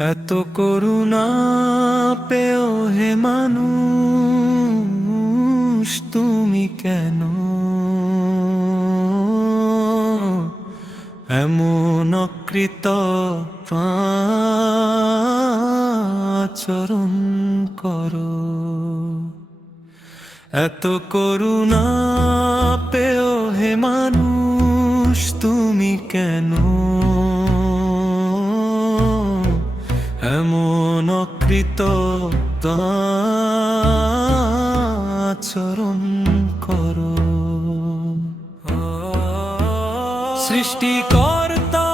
এত করুণা পেও হে মানুষ, তুমি কেন এমন আচরণ করো। এত করুণা পেও হে মানুষ, তুমি কেন এমন আচরণ করো। সৃষ্টিকর্তা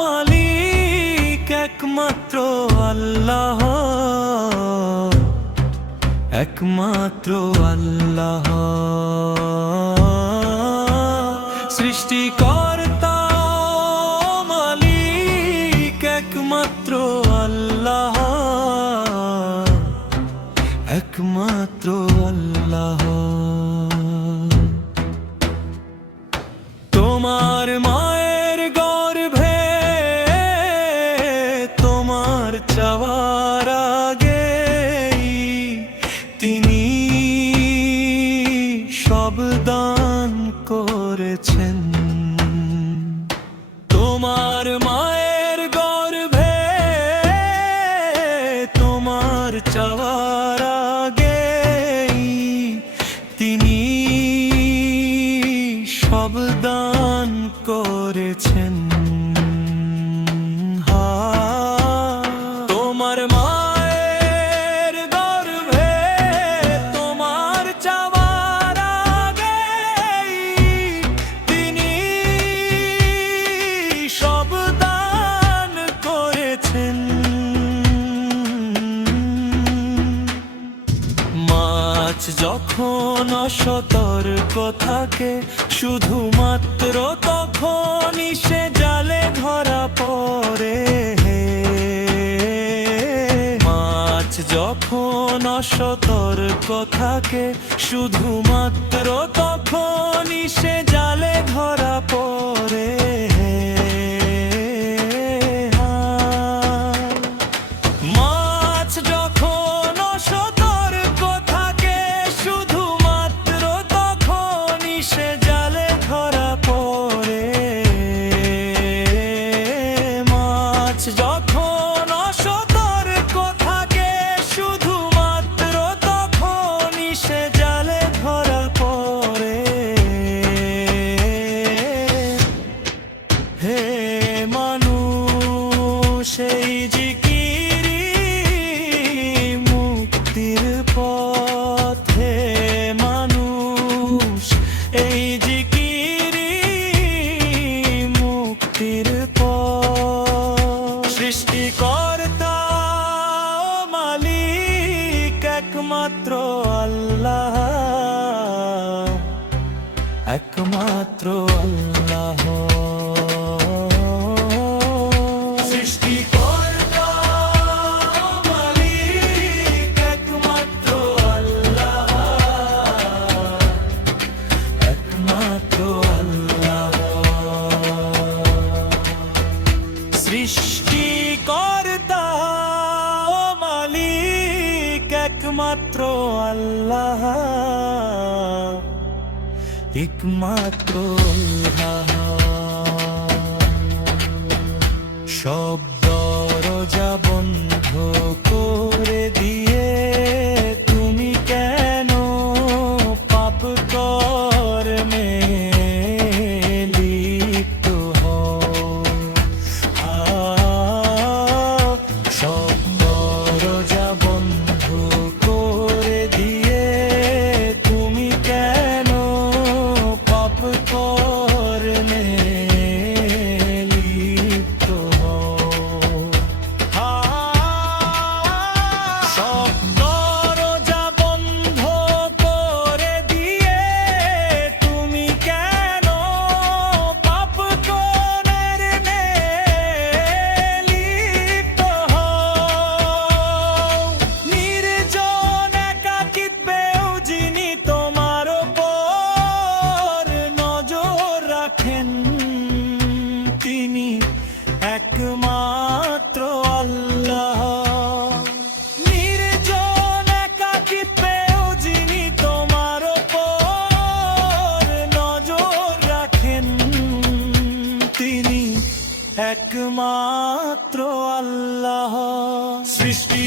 মালিক একমাত্র আল্লাহ, একমাত্র আল্লাহ। সৃষ্টিকর্তা মালিক একমাত্র আল্লাহ, একমাত্র আল্লাহ। তোমার মায়ের গর্ভে তোমার চাওয়ার আগেই তিনি সব দান করেছেন। তোমার মায়ের গর্ভে তোমার চাওয়ার আগেই তিনি সব দান করেছেন। তোমার মায়ের গর্ভে তোমার চাওয়ার আগেই তিনি সব দান করেছেন। মাছ যখন অসতর্ক থাকে শুধুমাত্র তখনই সে জালে ধরা পড়ে। মাছ যখন অসতর্ক থাকে শুধুমাত্র তখনই সে জালে ধরা পড়ে। মাছ যখন অসতর্ক থাকে শুধুমাত্র তখনই সে জালে ধরা পড়ে। মাছ যখন অসতর্ক থাকে শুধুমাত্র তখনই সে জালে ধরা পড়ে। হে মানুষ এই জিকিরি মুক্তির পথে, মানুষ এই জিকিরি মুক্তির পথ। সৃষ্টিকর্তা মালিক একমাত্র আল্লাহ, একমাত্র আল্লাহ। সৃষ্টিকর্তা মালিক একমাত্র আল্লাহ, একমাত্র আল্লাহ। সৃষ্টিকর্তা মালিক একমাত্র আল্লাহ, একমাত্র আল্লাহ। সব দরজা বন্ধ করে দিয়ে তুমি কেন পাপ কর্মে লিপ্ত হও। সব দরজা বন্ধ করে দিয়ে তুমি কেন পাপ কর্মে লিপ্ত হও। সব দরজা বন্ধ করে দিয়ে তুমি কেন পাপ কর্মে লিপ্ত হও। নির্জন একাকিত্বেও যিনি তোমার উপর নজর রাখেন, তিনি একমাত্র একমাত্র আল্লাহ সৃষ্টি